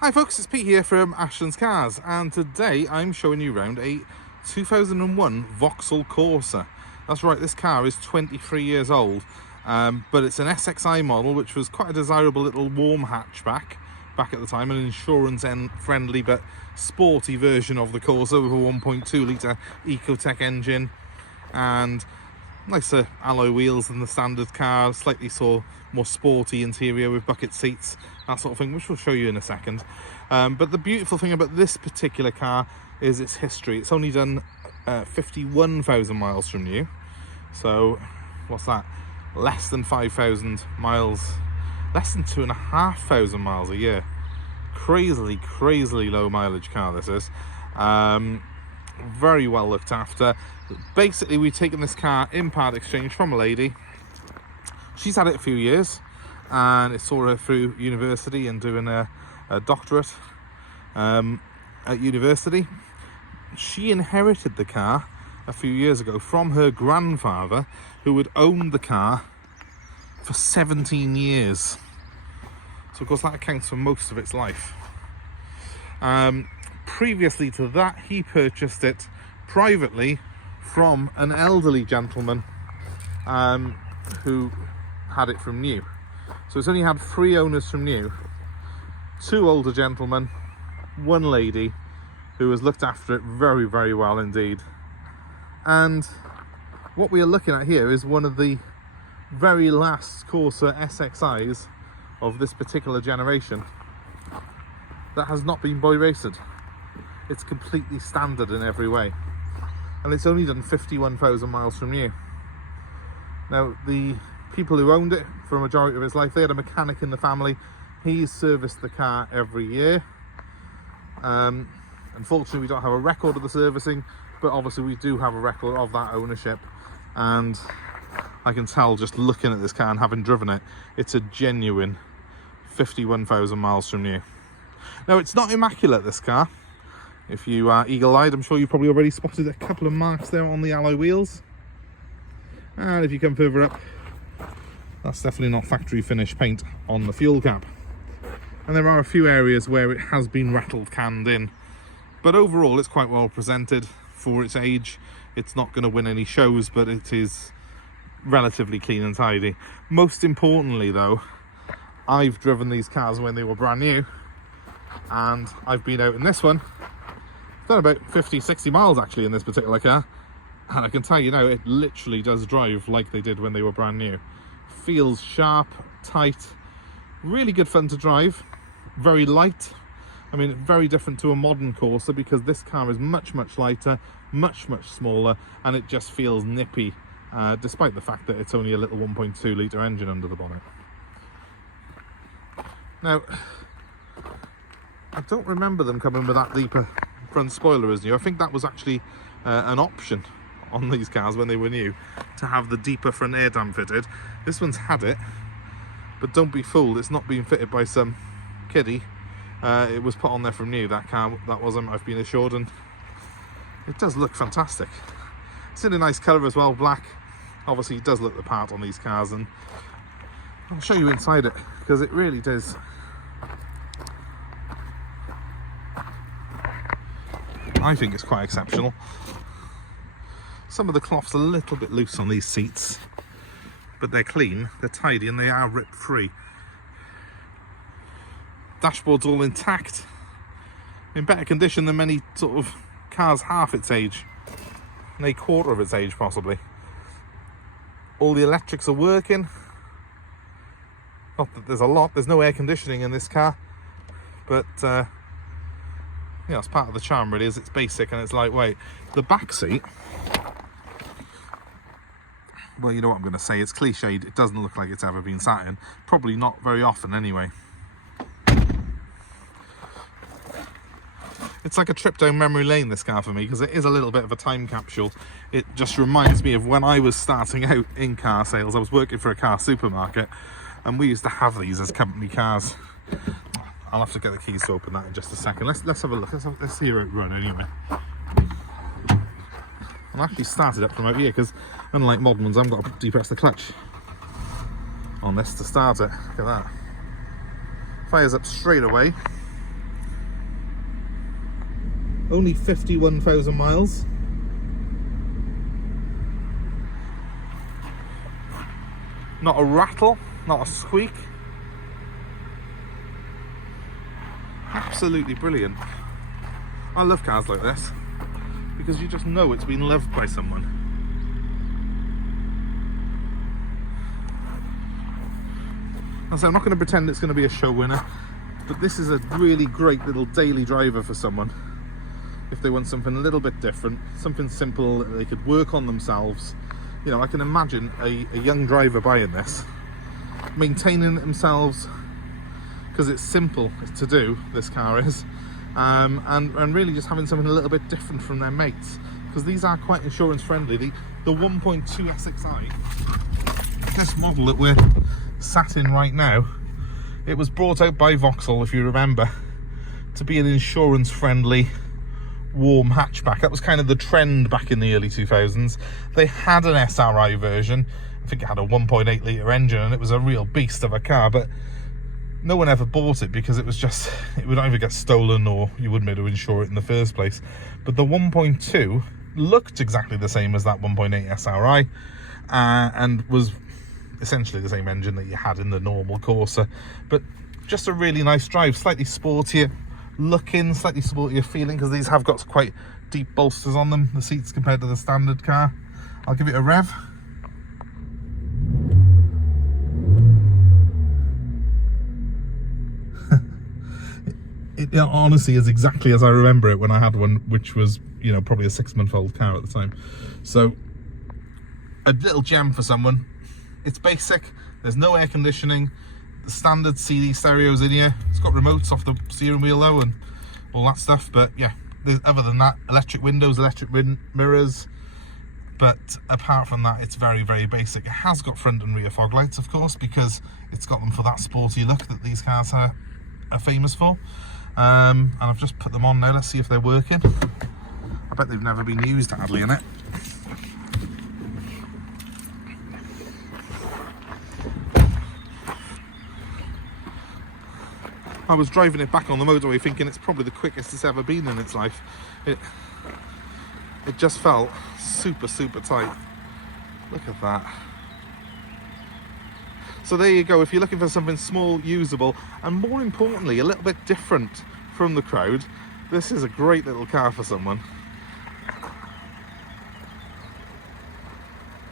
Hi folks, it's Pete here from Ashton's Cars, and today I'm showing you around a 2001 Vauxhall Corsa. That's right, this car is 23 years old, but it's an SXI model, which was quite a desirable little warm hatchback back at the time, an insurance friendly but sporty version of the Corsa with a 1.2 litre Ecotec engine and nicer alloy wheels than the standard car, slightly more sporty interior with bucket seats, that sort of thing, which we'll show you in a second. But the beautiful thing about this particular car is its history. It's only done 51,000 miles from new, so what's that, less than 5,000 miles, less than 2,500 miles a year. Crazily low mileage car this is. Very well looked after. Basically, we've taken this car in part exchange from a lady. She's had it a few years, and it saw her through university and doing a doctorate at university. She inherited the car a few years ago from her grandfather, who had owned the car for 17 years. So of course that accounts for most of its life. Previously to that, he purchased it privately from an elderly gentleman who had it from new. So it's only had 3 owners from new, 2 older gentlemen, 1 lady who has looked after it very well indeed. And what we are looking at here is one of the very last Corsa SXIs of this particular generation that has not been boy-racered. It's completely standard in every way, and it's only done 51,000 miles from new. Now, the people who owned it for a majority of his life, they had a mechanic in the family. He's serviced the car every year. Unfortunately, we don't have a record of the servicing, but obviously we do have a record of that ownership, and I can tell just looking at this car and having driven it, it's a genuine 51,000 miles from new. Now, it's not immaculate, this car. If you are eagle-eyed, I'm sure you probably already spotted a couple of marks there on the alloy wheels. And if you come further up, that's definitely not factory finish paint on the fuel cap. And there are a few areas where it has been rattled canned in. But overall, it's quite well presented for its age. It's not going to win any shows, but it is relatively clean and tidy. Most importantly though, I've driven these cars when they were brand new, and I've been out in this one, done about 50-60 miles actually in this particular car, and I can tell you now, it literally does drive like they did when they were brand new. Feels sharp, tight, really good fun to drive, very light. I mean, very different to a modern Corsa, because this car is much lighter, much smaller, and it just feels nippy, despite the fact that it's only a little 1.2 litre engine under the bonnet. Now, I don't remember them coming with that deeper front spoiler as new. I think that was actually an option on these cars when they were new, to have the deeper front air dam fitted. This one's had it, but don't be fooled, it's not been fitted by some kiddie. It was put on there from new, that car, that wasn't, I've been assured, and it does look fantastic. It's in a nice colour as well, black. Obviously it does look the part on these cars, and I'll show you inside it, because it really does. I think it's quite exceptional. Some of the cloth's a little bit loose on these seats, but they're clean, they're tidy, and they are rip-free. Dashboard's all intact, in better condition than many sort of cars half its age, and a quarter of its age possibly. All the electrics are working. Not that there's no air conditioning in this car, but you know, it's part of the charm really, is it's basic and it's lightweight. The back seat, well, you know what I'm going to say, it's cliched, it doesn't look like it's ever been sat in. Probably not very often anyway. It's like a trip down memory lane, this car, for me, because it is a little bit of a time capsule. It just reminds me of when I was starting out in car sales. I was working for a car supermarket, and we used to have these as company cars. I'll have to get the keys to open that in just a second. Let's have a look. Let's hear it run anyway. I'll actually start it up from over here, because unlike modern ones, I've got to depress the clutch on this to start it. Look at that. Fires up straight away. Only 51,000 miles. Not a rattle, not a squeak. Absolutely brilliant. I love cars like this because you just know it's been loved by someone. And so I'm not going to pretend it's going to be a show winner, but this is a really great little daily driver for someone if they want something a little bit different, something simple that they could work on themselves. You know, I can imagine a young driver buying this, maintaining it themselves, because it's simple to do, this car is, and really just having something a little bit different from their mates, because these are quite insurance friendly. The 1.2 SXI, this model that we're sat in right now, it was brought out by Vauxhall, if you remember, to be an insurance friendly warm hatchback. That was kind of the trend back in the early 2000s. They had an SRI version, I think it had a 1.8 litre engine, and it was a real beast of a car, but no one ever bought it because it was just, it would either get stolen or you wouldn't be able to insure it in the first place. But the 1.2 looked exactly the same as that 1.8 SRI, and was essentially the same engine that you had in the normal Corsa, but just a really nice drive, slightly sportier looking, slightly sportier feeling, because these have got quite deep bolsters on them, the seats, compared to the standard car. I'll give it a rev. It honestly is exactly as I remember it when I had one, which was, you know, probably a 6-month-old car at the time. So a little gem for someone. It's basic, there's no air conditioning, the standard CD stereos in here. It's got remotes off the steering wheel though and all that stuff, but yeah, other than that, electric windows, electric mirrors, but apart from that, it's very, very basic. It has got front and rear fog lights, of course, because it's got them for that sporty look that these cars are famous for. And I've just put them on now. Let's see if they're working. I bet they've never been used, hardly, in it. I was driving it back on the motorway thinking it's probably the quickest it's ever been in its life. It just felt super, super tight. Look at that. So there you go. If you're looking for something small, usable, and more importantly, a little bit different from the crowd, this is a great little car for someone.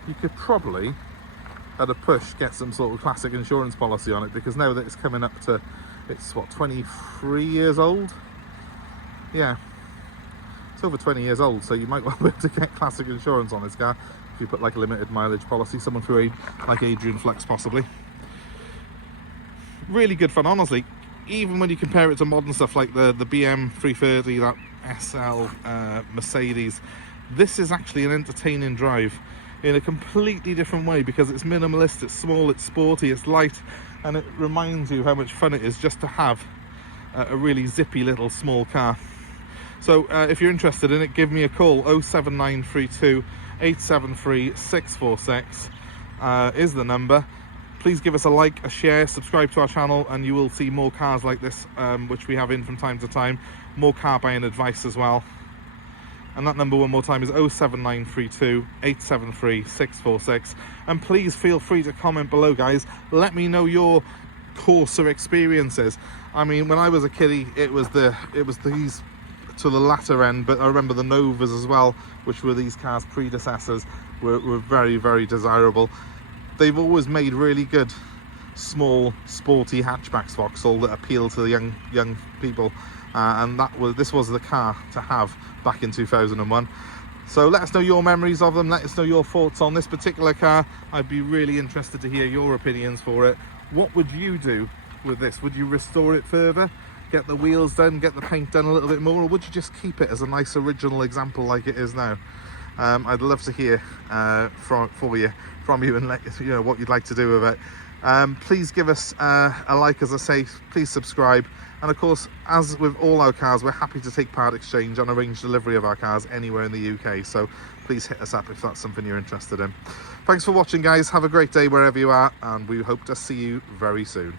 You could probably, at a push, get some sort of classic insurance policy on it, because now that it's coming up to, it's what, 23 years old? Yeah, it's over 20 years old, so you might well be able to get classic insurance on this car if you put like a limited mileage policy, someone through like Adrian Flux possibly. Really good fun, honestly. Even when you compare it to modern stuff like the BM 330, that SL Mercedes, this is actually an entertaining drive in a completely different way, because it's minimalist, it's small, it's sporty, it's light, and it reminds you how much fun it is just to have a really zippy little small car. So if you're interested in it, give me a call. 07932 873 646 is the number. Please give us a like, a share, subscribe to our channel, and you will see more cars like this, which we have in from time to time. More car buying advice as well. And that number one more time is 07932 873 646. And please feel free to comment below, guys. Let me know your Corsa experiences. I mean, when I was a kiddie, it was these to the latter end, but I remember the Novas as well, which were these cars' predecessors, were very, very desirable. They've always made really good small sporty hatchbacks, Vauxhall, that appeal to the young people, and this was the car to have back in 2001. So let us know your memories of them, let us know your thoughts on this particular car. I'd be really interested to hear your opinions for it. What would you do with this? Would you restore it further, get the wheels done, get the paint done a little bit more, or would you just keep it as a nice original example like it is now? I'd love to hear from you and let you know what you'd like to do with it. Please give us a like, as I say, please subscribe, and of course, as with all our cars, we're happy to take part exchange and arrange delivery of our cars anywhere in the UK, so please hit us up if that's something you're interested in. Thanks for watching, guys. Have a great day wherever you are, and we hope to see you very soon.